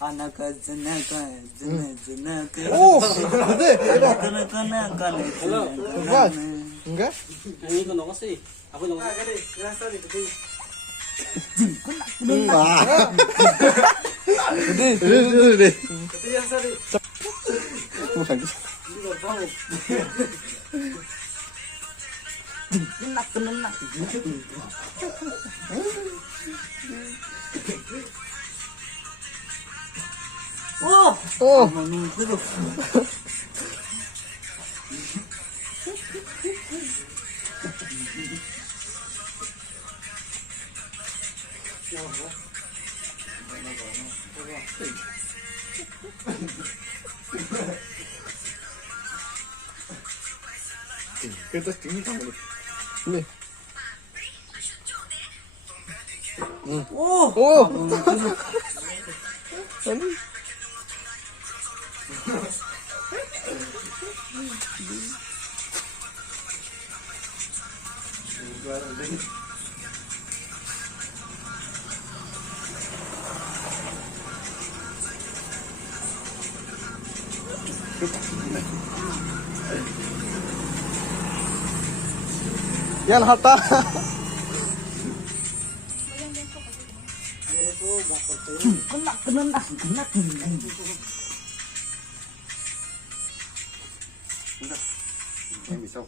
anak jenaka jenaka. Oh, gede. Halo. Mas, enggak? Yang itu nong kasi. Ako nong. Gede, rasa di gede. Gede. Gede yang tadi. Enak enak. Oh, Oh, kita tinggi kamu nih. oh, Oh, yan hata. kena kena kena. Yang bisa.